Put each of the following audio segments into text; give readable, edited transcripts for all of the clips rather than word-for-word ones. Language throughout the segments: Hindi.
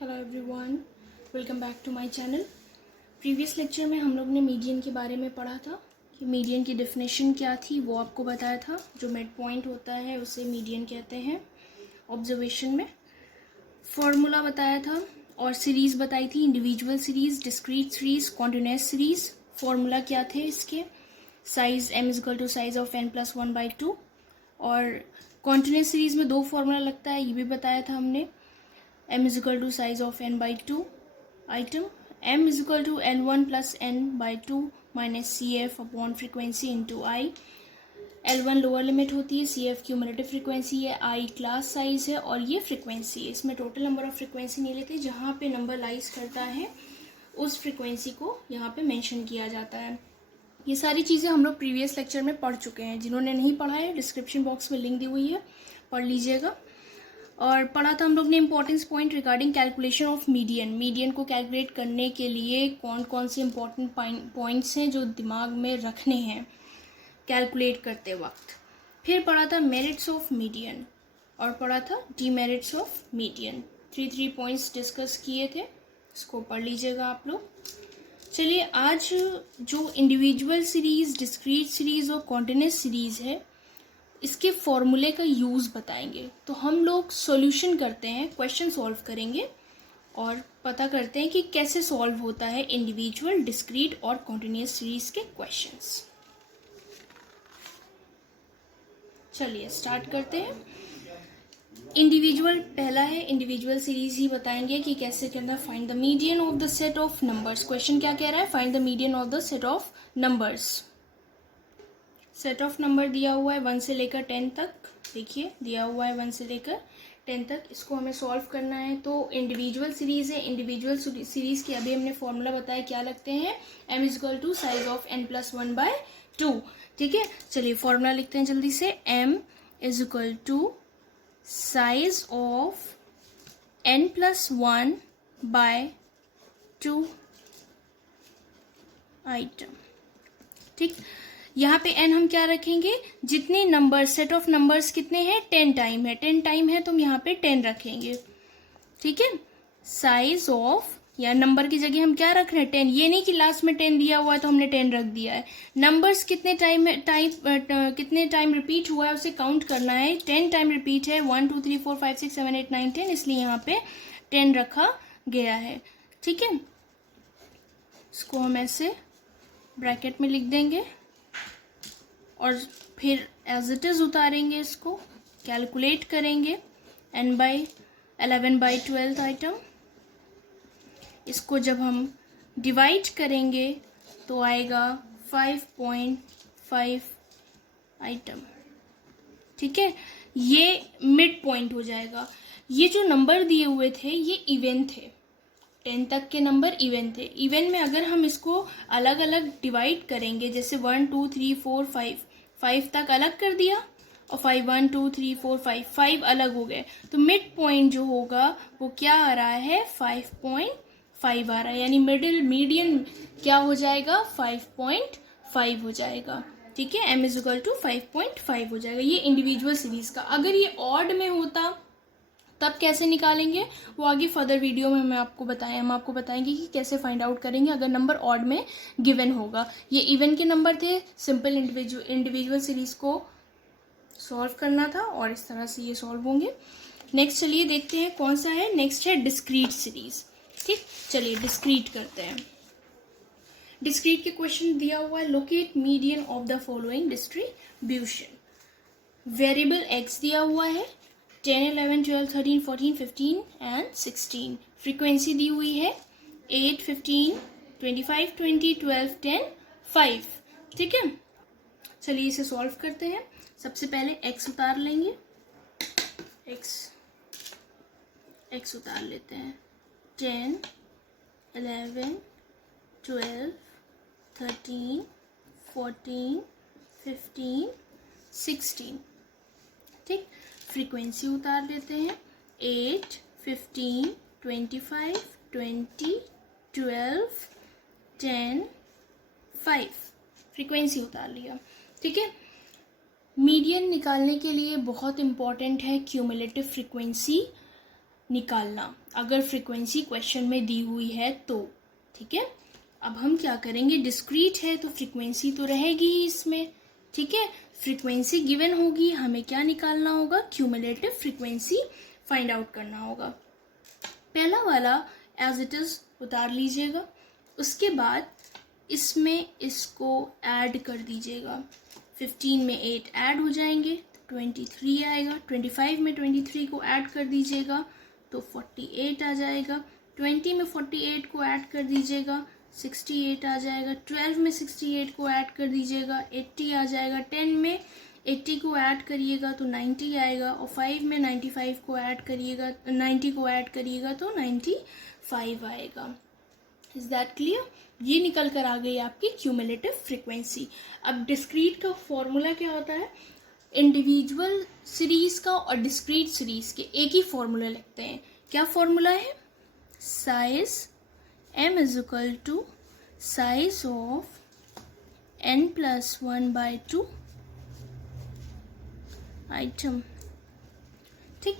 Hello everyone, welcome back to my channel. Previous lecture में हम लोग ने मीडियन के बारे में पढ़ा था कि मीडियन की डेफिनेशन क्या थी, वो आपको बताया था। जो मिड पॉइंट होता है उसे मीडियन कहते हैं ऑब्जर्वेशन में। फॉर्मूला बताया था और सीरीज़ बताई थी, individual series, discrete series, continuous series. Formula क्या थे इसके? Size m is equal to size of n+1/2। और कॉन्टिन्यूस सीरीज़ में दो फॉर्मूला लगता है, ये भी बताया था हमने। m is equal to size of n/2 item, m is equal to l1 plus n/2 minus cf upon frequency into I। l1 lower limit होती है, cf क्यूमुलेटिव फ्रीक्वेंसी है, I क्लास साइज है और ये फ्रीक्वेंसी है। इसमें टोटल नंबर ऑफ फ्रीक्वेंसी नहीं लेते, जहाँ पे नंबर लाइज करता है उस फ्रीक्वेंसी को यहाँ पे मेंशन किया जाता है। ये सारी चीज़ें हम लोग प्रीवियस लेक्चर में पढ़ चुके हैं। जिन्होंने नहीं पढ़ा है, डिस्क्रिप्शन बॉक्स में लिंक दी हुई है, पढ़ लीजिएगा। और पढ़ा था हम लोग ने importance point regarding calculation of median. Median को कैलकुलेट करने के लिए कौन कौन से इम्पोर्टेंट पॉइंट्स हैं जो दिमाग में रखने हैं कैलकुलेट करते वक्त। फिर पढ़ा था मेरिट्स ऑफ मीडियन और पढ़ा था demerits of median. Three points discuss किए थे, इसको पढ़ लीजिएगा आप लोग। चलिए, आज जो इंडिविजुअल सीरीज़, डिस्क्रीट सीरीज़ और कॉन्टिन्यूस सीरीज़ है, इसके फॉर्मूले का यूज़ बताएंगे। तो हम लोग सॉल्यूशन करते हैं, क्वेश्चन सॉल्व करेंगे और पता करते हैं कि कैसे सॉल्व होता है इंडिविजुअल, डिस्क्रीट और कॉन्टिन्यूस सीरीज के क्वेश्चंस। चलिए स्टार्ट करते हैं। इंडिविजुअल पहला है, इंडिविजुअल सीरीज ही बताएंगे कि कैसे करना। Find the median of the set of numbers. Question क्या कह रहा है? Find the median of the set of numbers. Set of number दिया हुआ है 1 से लेकर 10 तक। देखिए दिया हुआ है 1 से लेकर 10 तक। इसको हमें सॉल्व करना है। तो इंडिविजुअल सीरीज है, इंडिविजुअल सीरीज की अभी हमने फॉर्मूला बताया, क्या लगते हैं? m is equal to size of n+1/2। ठीक है, चलिए फॉर्मूला लिखते हैं जल्दी से। m is equal to size of n+1/2 item. ठीक, यहाँ पे n हम क्या रखेंगे? जितने नंबर, सेट ऑफ नंबर्स कितने हैं? 10 टाइम है। 10 टाइम है तो हम यहाँ पे 10 रखेंगे। ठीक है, साइज ऑफ, या नंबर की जगह हम क्या रख रहे हैं? 10। ये नहीं कि लास्ट में 10 दिया हुआ है तो हमने 10 रख दिया है। नंबर्स कितने कितने टाइम रिपीट हुआ है उसे काउंट करना है। 10 टाइम रिपीट है, 1 2 3 4 5 6 7 8 9 10, इसलिए यहाँ पे 10 रखा गया है। ठीक है, इसको हम ऐसे ब्रैकेट में लिख देंगे और फिर एज इट इज़ उतारेंगे, इसको कैलकुलेट करेंगे। n/11/12 item. इसको जब हम डिवाइड करेंगे तो आएगा 5.5 आइटम। ठीक है, ये मिड पॉइंट हो जाएगा। ये जो नंबर दिए हुए थे ये इवन थे, 10 तक के नंबर इवन थे। इवन में अगर हम इसको अलग अलग डिवाइड करेंगे, जैसे 1 2 3 4 5 तक अलग कर दिया और 5 1 2 3 4 5 अलग हो गए, तो मिड पॉइंट जो होगा वो क्या आ रहा है? 5.5 आ रहा है। यानी मीडियन क्या हो जाएगा? 5.5 हो जाएगा। ठीक है, m इज इक्वल टू 5.5 हो जाएगा। ये इंडिविजुअल सीरीज का। अगर ये ऑड में होता तब कैसे निकालेंगे, वो आगे फर्दर वीडियो में हम आपको बताएंगे कि कैसे फाइंड आउट करेंगे अगर नंबर ऑड में गिवन होगा। ये इवन के नंबर थे, सिंपल इंडिविजुअल सीरीज को सॉल्व करना था और इस तरह से ये सॉल्व होंगे। नेक्स्ट चलिए देखते हैं कौन सा है। नेक्स्ट है डिस्क्रीट सीरीज। ठीक, चलिए डिस्क्रीट करते हैं। डिस्क्रीट के क्वेश्चन दिया हुआ है, locate median of the following distribution. Variable x दिया हुआ है, 10 11 12 13 14 15 एंड 16। फ्रीक्वेंसी दी हुई है 8 15 25 20 12 10 5। ठीक है, चलिए इसे सॉल्व करते हैं। सबसे पहले x उतार लेंगे, x उतार लेते हैं। 10 11 12 13 14 15 16। ठीक, फ्रीक्वेंसी उतार लेते हैं 8 15 25 20 12 10 5। फ्रीक्वेंसी उतार लिया। ठीक है, मीडियन निकालने के लिए बहुत इम्पॉर्टेंट है क्यूमुलेटिव फ्रीक्वेंसी। निकालना, अगर फ्रीक्वेंसी क्वेश्चन में दी हुई है तो। ठीक है, अब हम क्या करेंगे, डिस्क्रीट है तो फ्रीक्वेंसी तो रहेगी ही इसमें। ठीक है, फ्रीक्वेंसी गिवन होगी, हमें क्या निकालना होगा, क्यूमुलेटिव फ्रीक्वेंसी फाइंड आउट करना होगा। पहला वाला एज इट इज उतार लीजिएगा, उसके बाद इसमें इसको ऐड कर दीजिएगा। 15 में 8 ऐड हो जाएंगे तो 23 आएगा। 25 में 23 को ऐड कर दीजिएगा तो 48 आ जाएगा। 20 में 48 को ऐड कर दीजिएगा 68 आ जाएगा। 12 में 68 को ऐड कर दीजिएगा 80 आ जाएगा। 10 में 80 को ऐड करिएगा तो 90 आएगा। और 5 में 95 को ऐड करिएगा, 90 को ऐड करिएगा तो 95 आएगा। Is that clear? ये निकल कर आ गई आपकी क्यूमुलेटिव फ्रीक्वेंसी। अब डिस्क्रीट का फॉर्मूला क्या होता है, इंडिविजुअल सीरीज का और डिस्क्रीट सीरीज के एक ही फॉर्मूला लिखते हैं। क्या फॉर्मूला है, size m is equal to size of n+1/2 item. ठीक,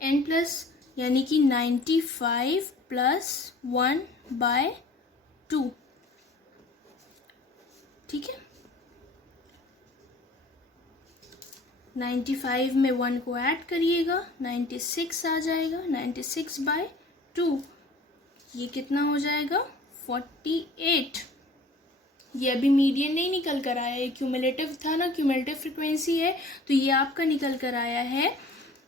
n प्लस यानी कि 95 + 1/2। ठीक है, 95 में 1 को ऐड करिएगा 96 आ जाएगा। 96/2 ये कितना हो जाएगा, 48। ये अभी मीडियन नहीं निकल कर आया है, क्यूमुलेटिव था ना, क्यूमुलेटिव फ्रीक्वेंसी है, तो ये आपका निकल कर आया है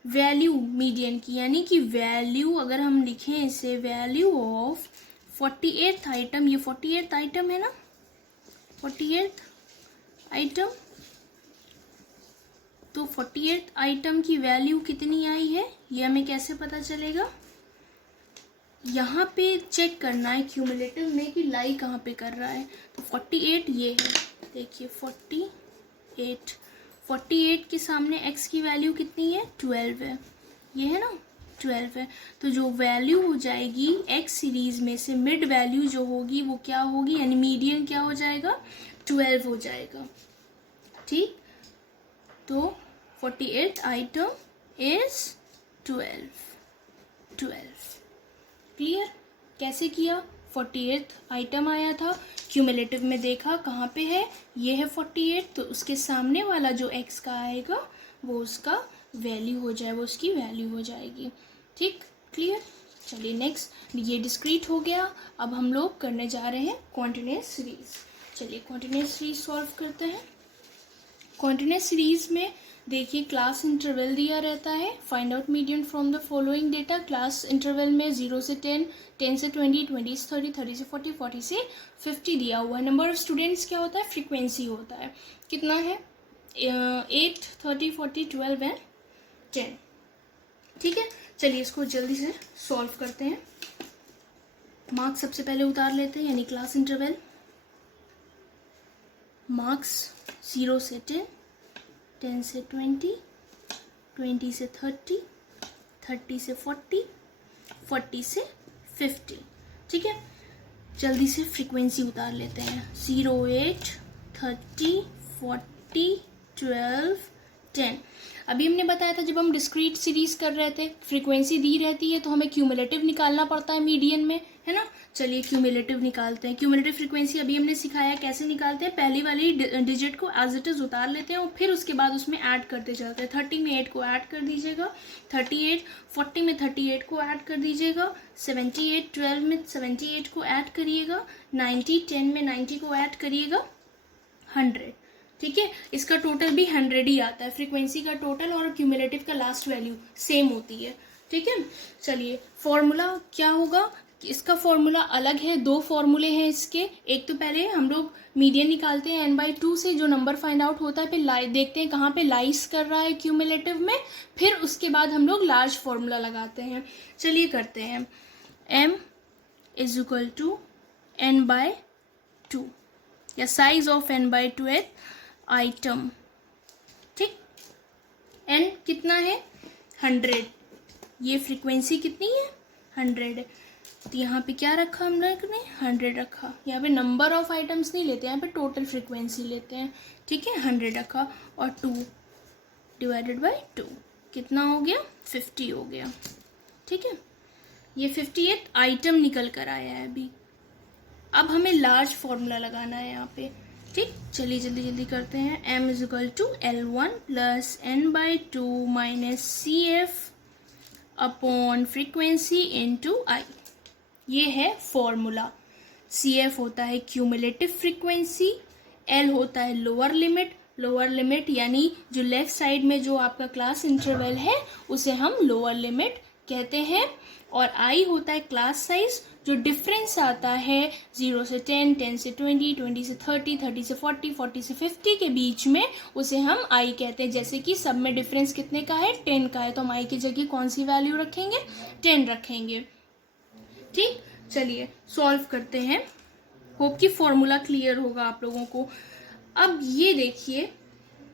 वैल्यू मीडियन की। यानी कि वैल्यू अगर हम लिखें इसे, वैल्यू ऑफ 48th आइटम, ये 48th आइटम है ना, 48th आइटम, तो 48th आइटम की वैल्यू कितनी आई है ये हमें कैसे पता चलेगा, यहाँ पे चेक करना है क्यूमुलेटिव में कि लाई कहाँ पे कर रहा है। तो 48 ये है, देखिए 48 के सामने x की वैल्यू कितनी है, 12 है, ये है ना 12 है। तो जो वैल्यू हो जाएगी x सीरीज में से मिड वैल्यू जो होगी वो क्या होगी, यानी मीडियन क्या हो जाएगा, 12 हो जाएगा। ठीक, तो 48th आइटम इज 12। क्लियर? कैसे किया, 48th आइटम आया था, क्यूमुलेटिव में देखा कहाँ पे है, ये है 48, तो उसके सामने वाला जो x का आएगा वो उसका वैल्यू हो जाए, वो उसकी वैल्यू हो जाएगी। ठीक, क्लियर? चलिए नेक्स्ट, ये डिस्क्रीट हो गया। अब हम लोग करने जा रहे हैं कॉन्टिन्यूअस सीरीज। चलिए कॉन्टिन्यूअस सीरीज सॉल्व करते हैं। कॉन्टिन्यूअस सीरीज में देखिए क्लास इंटरवल दिया रहता है, find out median from the following data. Class interval में 0 से 10, 10 से 20, 20 से 30, 30 से 40, 40 से 50 दिया हुआ है। नंबर ऑफ स्टूडेंट्स क्या होता है, फ्रीक्वेंसी होता है, कितना है 8, 30, 40, 12 एंड 10। ठीक है, चलिए इसको जल्दी से सॉल्व करते हैं। मार्क्स सबसे पहले उतार लेते हैं, यानी क्लास इंटरवल मार्क्स 0 से 10, 10 से 20, 20 से 30, 30 से 40, 40 से 50। ठीक है, जल्दी से फ्रीक्वेंसी उतार लेते हैं। 0, 8, 30, 40, 12, 10। अभी हमने बताया था जब हम डिस्क्रीट सीरीज कर रहे थे फ्रीक्वेंसी दी रहती है तो हमें क्यूमुलेटिव निकालना पड़ता है मीडियन में, है ना। चलिए क्यूमुलेटिव निकालते हैं। क्यूमुलेटिव फ्रीक्वेंसी अभी हमने सिखाया कैसे निकालते हैं, पहली वाली डिजिट को एज इट इज उतार लेते हैं और फिर उसके बाद उसमें ऐड करते चलते हैं। 30 में 8 को ऐड कर दीजिएगा, 38, 40 में 38 को ऐड कर दीजिएगा, 78, 12 में 78 को ऐड करिएगा, 90, 10 में 90 को ऐड करिएगा, 100। ठीक है, इसका टोटल भी 100 ही आता है। फ्रीक्वेंसी का टोटल और क्यूमुलेटिव का लास्ट वैल्यू सेम होती है। ठीक है, चलिए फॉर्मूला क्या होगा, इसका फॉर्मूला अलग है, दो फॉर्मूले हैं इसके। एक तो पहले हम लोग मीडियन निकालते हैं n/2 से, जो नंबर फाइंड आउट होता है, फिर देखते हैं कहाँ पे लाइस कर रहा है क्यूमुलेटिव में, फिर उसके बाद हम लोग लार्ज फॉर्मूला लगाते हैं। चलिए करते हैं। m = n/2 या साइज ऑफ n/2 आइटम। ठीक, n कितना है 100, ये फ्रीक्वेंसी कितनी है 100, तो यहाँ पे क्या रखा हम लोग ने 100 रखा। यहाँ पे नंबर ऑफ आइटम्स नहीं लेते हैं, यहाँ पे टोटल फ्रीक्वेंसी लेते हैं। ठीक है, 100 रखा और 2 / 2। कितना हो गया, 50 हो गया। ठीक है, ये 58 आइटम निकल कर आया है अभी। अब हमें लार्ज फॉर्मूला लगाना है यहाँ पे। ठीक, चलिए जल्दी जल्दी करते हैं। m is equal to L1 plus n/2 minus CF upon frequency into i. ये है फॉर्मूला। CF होता है क्यूमुलेटिव फ्रीक्वेंसी, L होता है लोअर लिमिट। लोअर लिमिट यानी जो लेफ्ट साइड में जो आपका क्लास इंटरवल है उसे हम लोअर लिमिट कहते हैं, और I होता है क्लास साइज, जो डिफरेंस आता है 0 से 10, 10 से 20, 20 से 30, 30 से 40, 40 से 50 के बीच में, उसे हम I कहते हैं। जैसे कि सब में डिफरेंस कितने का है, 10 का है, तो हम I की जगह कौन सी वैल्यू रखेंगे, 10 रखेंगे। ठीक, चलिए सॉल्व करते हैं। होप कि फॉर्मूला क्लियर होगा आप लोगों को। अब ये देखिए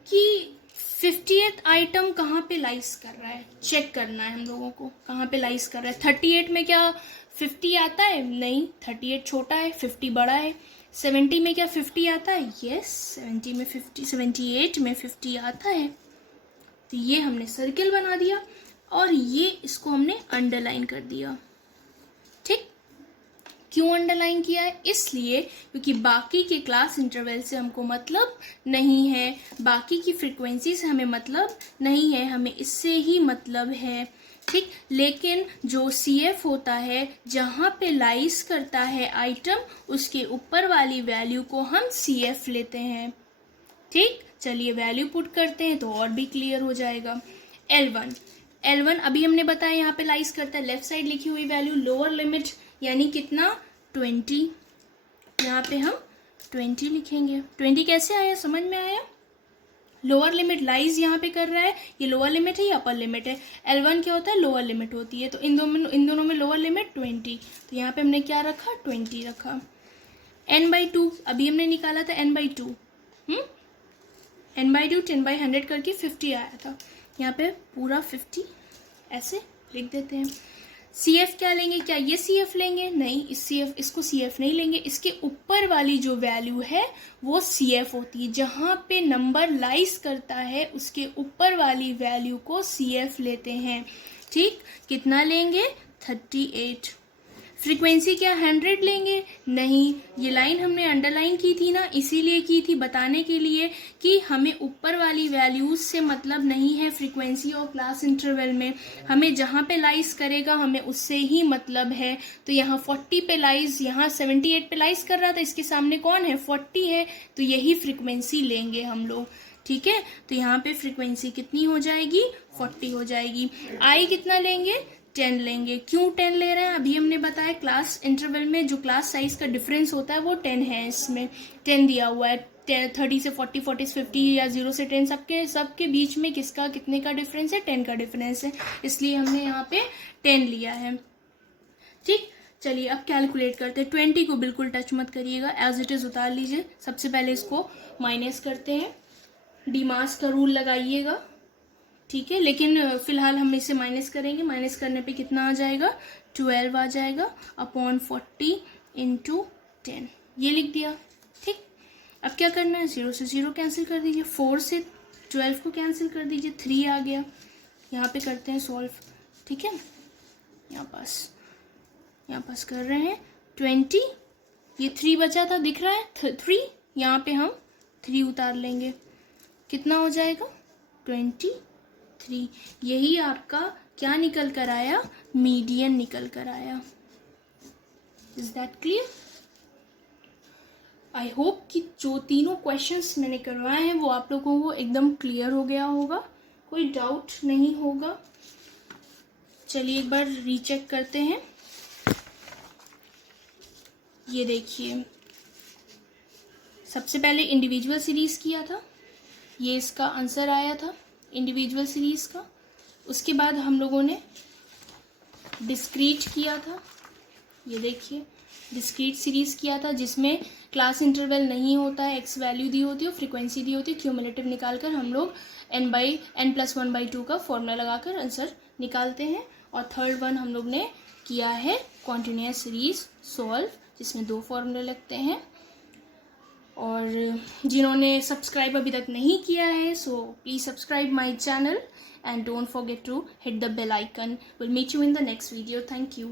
कि 50th आइटम कहाँ पे लाइस कर रहा है, चेक करना है हम लोगों को, कहाँ पे लाइस कर रहा है। 38 में क्या 50 आता है, नहीं, 38 छोटा है, 50 बड़ा है। 70 में क्या 50 आता है, यस, 70 में 50, 78 में 50 आता है। तो ये हमने सर्किल बना दिया और ये इसको हमने अंडरलाइन कर दिया। ठीक, क्यों अंडरलाइन किया है, इसलिए क्योंकि बाकी के क्लास इंटरवल से हमको मतलब नहीं है, बाकी की फ्रीक्वेंसी से हमें मतलब नहीं है, हमें इससे ही मतलब है। ठीक, लेकिन जो CF होता है, जहाँ पे लाइस करता है आइटम, उसके ऊपर वाली वैल्यू को हम CF लेते हैं। ठीक, चलिए वैल्यू पुट करते हैं तो और भी क्लियर हो जाएगा। L1 अभी हमने बताया यहाँ पे लाइस करता है, लेफ्ट साइड लिखी हुई वैल्यू लोअर लिमिट यानी कितना, 20। यहाँ पे हम 20 लिखेंगे। 20 कैसे आया, समझ में आया। लोअर लिमिट लाइज यहाँ पे कर रहा है, ये लोअर लिमिट है, ये अपर लिमिट है। L1 क्या होता है, लोअर लिमिट होती है, तो इन दोनों में लोअर लिमिट 20, तो यहाँ पे हमने क्या रखा, 20 रखा। n/2 अभी हमने निकाला था, n/2 n/2 10/100 करके 50 आया था। यहाँ पे पूरा 50 ऐसे लिख देते हैं। CF क्या लेंगे, क्या ये CF लेंगे, नहीं, इसको CF नहीं लेंगे। इसके ऊपर वाली जो वैल्यू है वो CF होती है, जहाँ पे नंबर लाइस करता है उसके ऊपर वाली वैल्यू को CF लेते हैं। ठीक, कितना लेंगे, 38। फ्रीक्वेंसी क्या 100 लेंगे, नहीं, ये लाइन हमने अंडरलाइन की थी ना, इसीलिए की थी, बताने के लिए कि हमें ऊपर वाली वैल्यूज से मतलब नहीं है फ्रीक्वेंसी और क्लास इंटरवल में, हमें जहाँ पे लाइस करेगा हमें उससे ही मतलब है। तो यहाँ 40 पे लाइस, यहाँ 78 पे लाइस कर रहा था, इसके सामने कौन है, 40 है, तो यही फ्रीक्वेंसी लेंगे हम लोग। ठीक है, तो यहाँ पे फ्रीक्वेंसी कितनी हो जाएगी, 40 हो जाएगी। आई कितना लेंगे, 10 लेंगे। क्यों 10 ले रहे हैं, अभी हमने बताया क्लास इंटरवल में जो क्लास साइज का डिफरेंस होता है वो 10 है। इसमें 10 दिया हुआ है, 30 से 40, 40 से 50 या 0 से 10, सबके बीच में किसका कितने का डिफरेंस है, 10 का डिफरेंस है, इसलिए हमने यहाँ पे 10 लिया है। ठीक, चलिए अब कैलकुलेट करते हैं। 20 को बिल्कुल टच मत करिएगा, एज इट इज उतार लीजिए। सबसे पहले इसको माइनस करते हैं, डीमास का रूल लगाइएगा। ठीक है, लेकिन फिलहाल हम इसे माइनस करेंगे। माइनस करने पे कितना आ जाएगा, 12 आ जाएगा अपॉन 40 इंटू 10, ये लिख दिया। ठीक, अब क्या करना है, 0 से 0 कैंसिल कर दीजिए, 4 से 12 को कैंसिल कर दीजिए, 3 आ गया। यहाँ पे करते हैं सॉल्व। ठीक है, यहाँ पास कर रहे हैं 20, ये 3 बचा था, दिख रहा है 3, यहाँ पे हम 3 उतार लेंगे, कितना हो जाएगा, 23। यही आपका क्या निकल कर आया, मीडियन निकल कर आया। Is that clear. I hope कि जो तीनों क्वेश्चंस मैंने करवाए हैं वो आप लोगों को एकदम क्लियर हो गया होगा, कोई डाउट नहीं होगा। चलिए एक बार रीचेक करते हैं। ये देखिए, सबसे पहले इंडिविजुअल सीरीज किया था, ये इसका आंसर आया था इंडिविजुअल सीरीज का। उसके बाद हम लोगों ने डिस्क्रीट किया था, ये देखिए डिस्क्रीट सीरीज किया था, जिसमें क्लास इंटरवल नहीं होता है, एक्स वैल्यू दी होती है, फ्रीक्वेंसी दी होती है, क्यूमुलेटिव निकालकर हम लोग n+1/2 का फॉर्मूला लगाकर आंसर निकालते हैं। और थर्ड वन हम लोग ने किया है कॉन्टिन्यूस सीरीज सॉल्व, जिसमें 2 फॉर्मूले लगते हैं। और जिन्होंने सब्सक्राइब अभी तक नहीं किया है, so please subscribe my channel and don't forget to hit the bell icon. We'll meet you in the next video. Thank you.